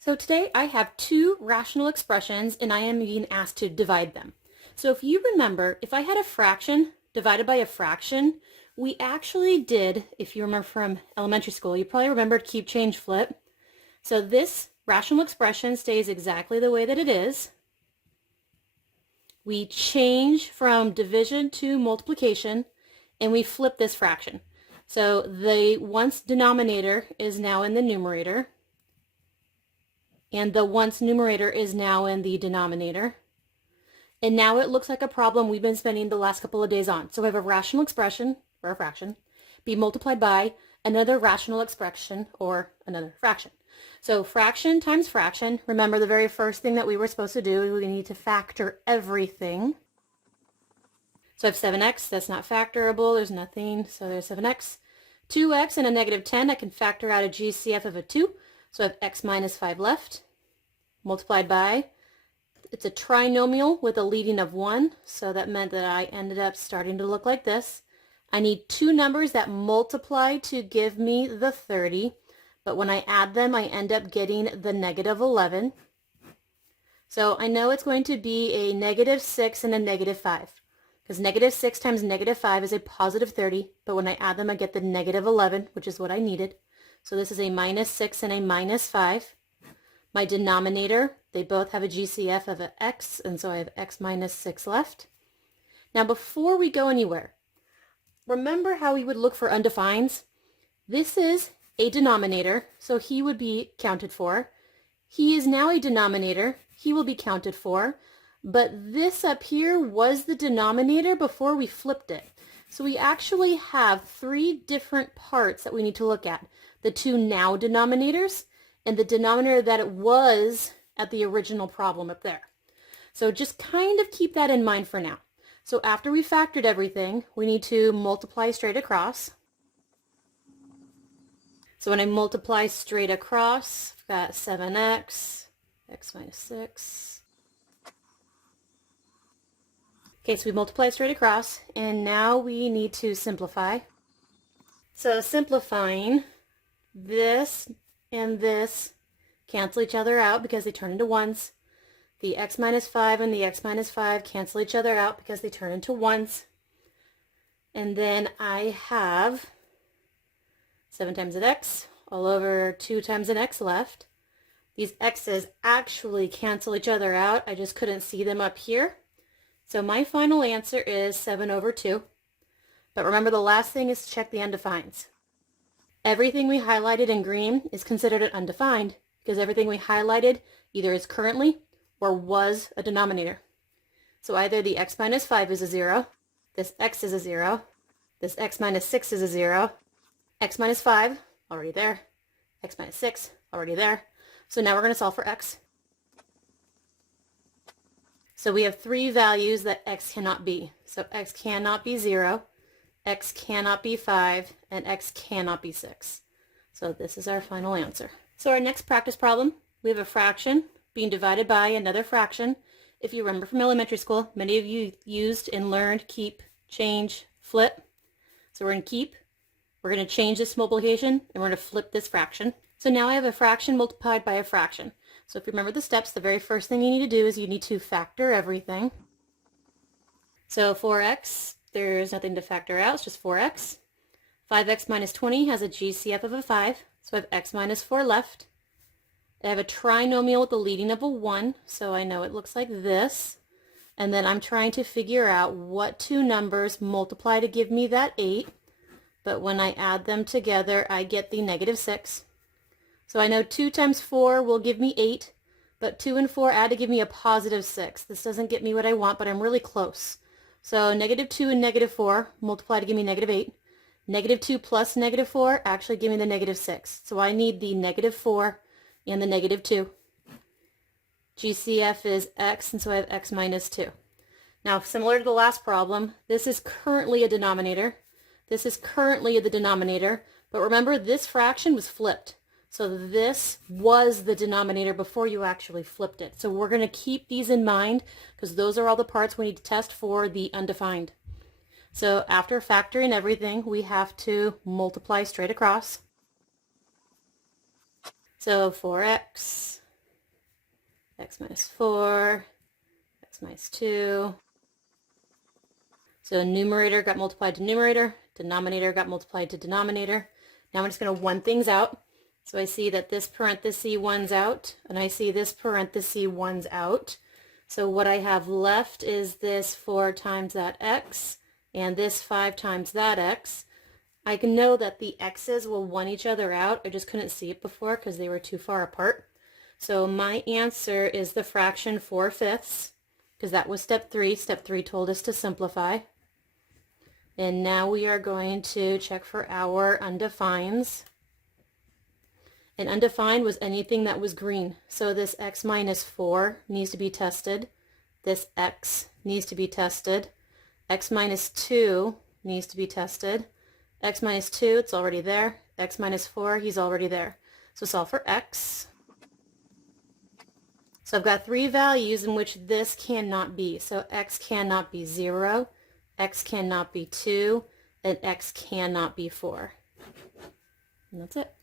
So today I have two rational expressions and I am being asked to divide them. So if you remember, if I had a fraction divided by a fraction, we actually did, if you remember from elementary school, you probably remembered keep, change, flip. So this rational expression stays exactly the way that it is. We change from division to multiplication and we flip this fraction. So the once denominator is now in the numerator and the once numerator is now in the denominator. And now it looks like a problem we've been spending the last couple of days on. So we have a rational expression, or a fraction, be multiplied by another rational expression, or another fraction. So fraction times fraction, remember the very first thing that we were supposed to do, we need to factor everything. So I have 7x, that's not factorable, there's nothing, so there's 7x. 2x and a negative 10, I can factor out a GCF of a 2, so I have x minus 5 left, multiplied by, it's a trinomial with a leading of 1, so that meant that I ended up starting to look like this. I need two numbers that multiply to give me the 30, but when I add them, I end up getting the negative 11. So I know it's going to be a negative 6 and a negative 5, because negative 6 times negative 5 is a positive 30, but when I add them, I get the negative 11, which is what I needed. So this is a minus 6 and a minus 5. My denominator, they both have a GCF of an x, and so I have x minus 6 left. Now before we go anywhere, remember how we would look for undefines? This is a denominator, so he would be counted for. He is now a denominator, he will be counted for, but this up here was the denominator before we flipped it. So we actually have three different parts that we need to look at. The two now denominators, and the denominator that it was at the original problem up there. So just kind of keep that in mind for now. So after we factored everything, we need to multiply straight across. So when I multiply straight across, I've got 7x, x minus 6. Okay, so we multiplied straight across, and now we need to simplify. So simplifying, this and this cancel each other out because they turn into ones. The x minus 5 and the x minus 5 cancel each other out because they turn into ones. And then I have 7 times an x all over 2 times an x left. These x's actually cancel each other out. I just couldn't see them up here. So my final answer is 7 over 2. But remember, the last thing is to check the undefines. Everything we highlighted in green is considered an undefined because everything we highlighted either is currently or was a denominator. So either the x minus 5 is a 0, this x is a 0, this x minus 6 is a 0, x minus 5, already there, x minus 6, already there. So now we're going to solve for x. So we have three values that x cannot be. So x cannot be 0, x cannot be 5, and x cannot be 6. So this is our final answer. So our next practice problem, we have a fraction being divided by another fraction. If you remember from elementary school, many of you used and learned keep, change, flip. So we're going to keep, we're going to change this multiplication, and we're going to flip this fraction. So now I have a fraction multiplied by a fraction. So if you remember the steps, the very first thing you need to do is you need to factor everything. So 4x, there's nothing to factor out, it's just 4x. 5x minus 20 has a GCF of a 5, so I have x minus 4 left. I have a trinomial with a leading of a 1, so I know it looks like this. And then I'm trying to figure out what two numbers multiply to give me that 8, but when I add them together, I get the negative 6. So I know 2 times 4 will give me 8, but 2 and 4 add to give me a positive 6. This doesn't get me what I want, but I'm really close. So negative 2 and negative 4 multiply to give me negative 8. Negative 2 plus negative 4 actually give me the negative 6. So I need the negative 4 and the negative 2. GCF is x, and so I have x minus 2. Now, similar to the last problem, this is currently a denominator. This is currently the denominator, but remember this fraction was flipped. So this was the denominator before you actually flipped it. So we're going to keep these in mind because those are all the parts we need to test for the undefined. So after factoring everything, we have to multiply straight across. So 4x x minus 4, x minus 2. So numerator got multiplied to numerator, denominator got multiplied to denominator. Now I'm just going to one things out. So I see that this parenthesis one's out, and I see this parenthesis one's out. So what I have left is this 4 times that x, and this 5 times that x. I can know that the x's will one each other out. I just couldn't see it before because they were too far apart. So my answer is the fraction 4/5, because that was step 3. Step 3 told us to simplify. And now we are going to check for our undefines. And undefined was anything that was green. So this x minus 4 needs to be tested. This x needs to be tested. X minus 2 needs to be tested. X minus 2, it's already there. X minus 4, he's already there. So solve for x. So I've got 3 values in which this cannot be. So x cannot be 0, x cannot be 2, and x cannot be 4. And that's it.